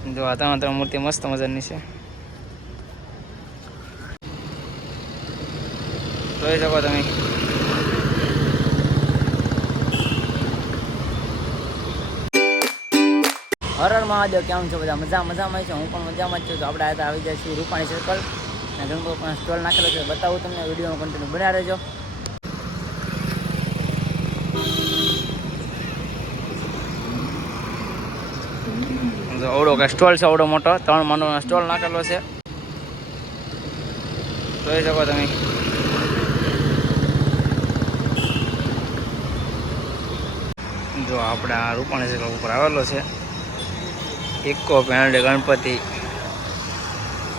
જો આ ત્રણ ત્રણ મૂર્તિ મસ્ત મજાની છે. જોઈ શકો તમે. હરર મહાદેવ, કેમ છો બધા? મજા મજામાં છે? હું પણ મજામાં જ છું. તો આપણે આ આવી જાય છીએ રૂપાણી સર્કલ અને બધો પણ સ્ટોલ નાખેલો છે. બતાવું તમને વિડીયોમાં કન્ટિન્યુ બન્યા રહેજો. જો અવડો કે સ્ટોલ છે ઓવડો મોટો. ત્રણ માનો સ્ટોલ નાખેલો છે. જોઈ શકો તમે. જો આપણે આ રૂપાણી સર્કલ ઉપર આવેલો છે. ઇકો પેન્ડ ગણપતિ,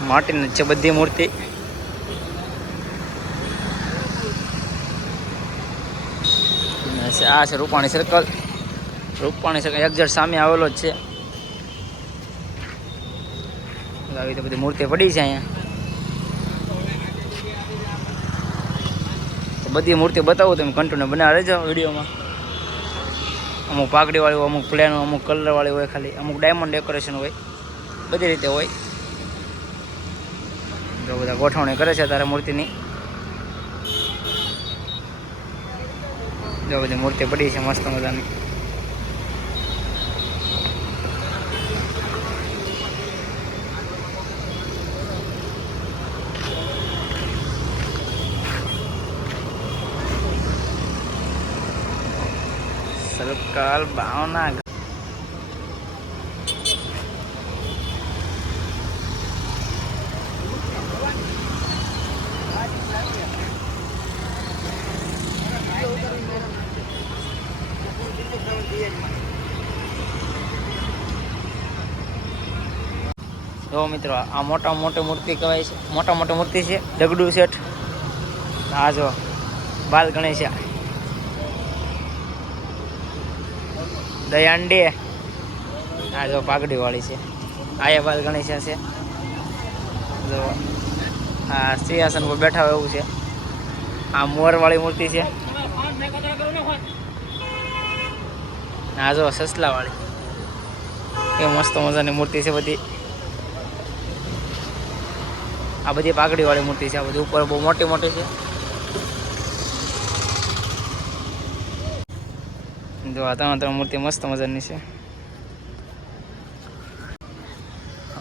માટીની છે બધી મૂર્તિ. આ છે Rupani circle Rupani circle exact સામે આવેલો જ છે. આવી તો બધી મૂર્તિ પડી છે અહીંયા. બધી મૂર્તિ બતાવું તમે કન્ટિન્યુ બનાવ રહેજો વિડીયોમાં. અમુક પાઘડીવાળી હોય, અમુક પ્લેન અમુક કલરવાળી હોય ખાલી, અમુક ડાયમંડ ડેકોરેશન હોય, બધી રીતે હોય. જો બધા ગોઠવણી કરે છે તારા મૂર્તિની. જો બધી મૂર્તિ પડી છે મસ્ત મજાની. સર્કલ ભાવના જો મિત્રો, આ મોટા મોટી મૂર્તિ કહેવાય છે. મોટા મોટી મૂર્તિ છે. દગડુ શેઠ. આ જો, બાલ ગણેશ દયાંડી આ જો પાઘડી વાળી છે. આયા બાલ ગણેશ છે જો આ સિંહાસન પર બેઠા હોય એવું છે. આ મોર વાળી મૂર્તિ છે. આ જો સસલા વાળી એ મસ્ત મજાની મૂર્તિ છે બધી. આ બધી પાઘડી વાળી મૂર્તિ છે, આ બધી. ઉપર બહુ મોટી મોટી છે. જો આ ત્રણ ત્રણ મૂર્તિ મસ્ત મજાની છે.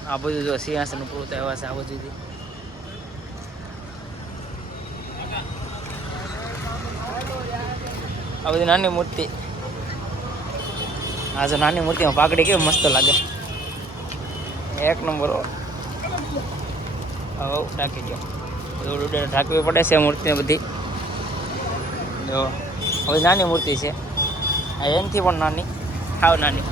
આ બધું જો સિંહાસન પૂરું ઉતાર્યા છે આ બધું આ બધી નાની મૂર્તિ. આ જો નાની મૂર્તિમાં પાકડી કેવી મસ્ત લાગે. એક નંબર. હવે, ઢાંકી દો. ઉડે, ઢાંકવી પડે છે મૂર્તિને બધી. જો હવે નાની મૂર્તિ છે. એનથી પણ નાની. હાવ નાની.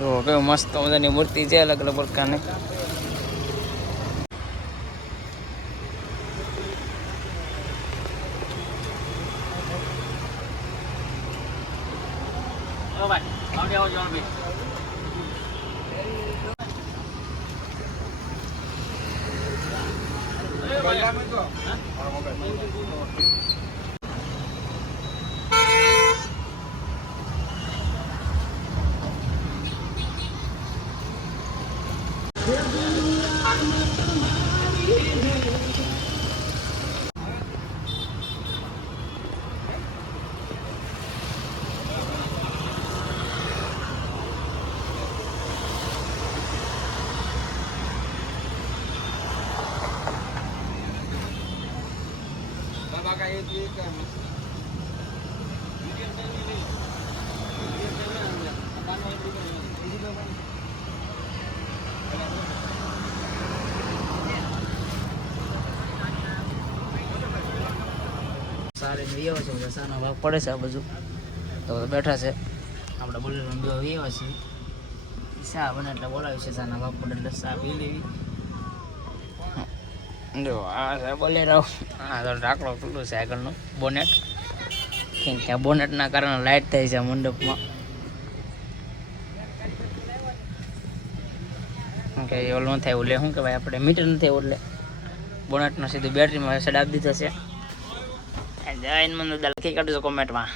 જો કેવું મસ્ત મજાની મૂર્તિ છે અલગ અલગ પ્રકારની. ભાઈ આવજો આવજો ભાઈ સારી વ્યવ છે, બધા ભાગ પડે છે આ બધું તો બેઠા છે. આપણે બોલેરો બે વ્યવ છે. ચા બને એટલે બોલાવી છે, સાના ભાગ પડે એટલે ચા પી લેવી. જો, આ છે બોલેરો. આ તો ઢાંકડો ખુલ્લું છે બોનેટ કેમ કે બોનેટના કારણે લાઇટ થઈ છે મંડપમાં. કે ઓલું થાય ઓલે શું કહેવાય, આપણે મીટર નથી ઓલે બોનેટનો સીધું બેટરીમાં સડાવી દીધો છે. જય મને લખી કાઢજો કોમેન્ટમાં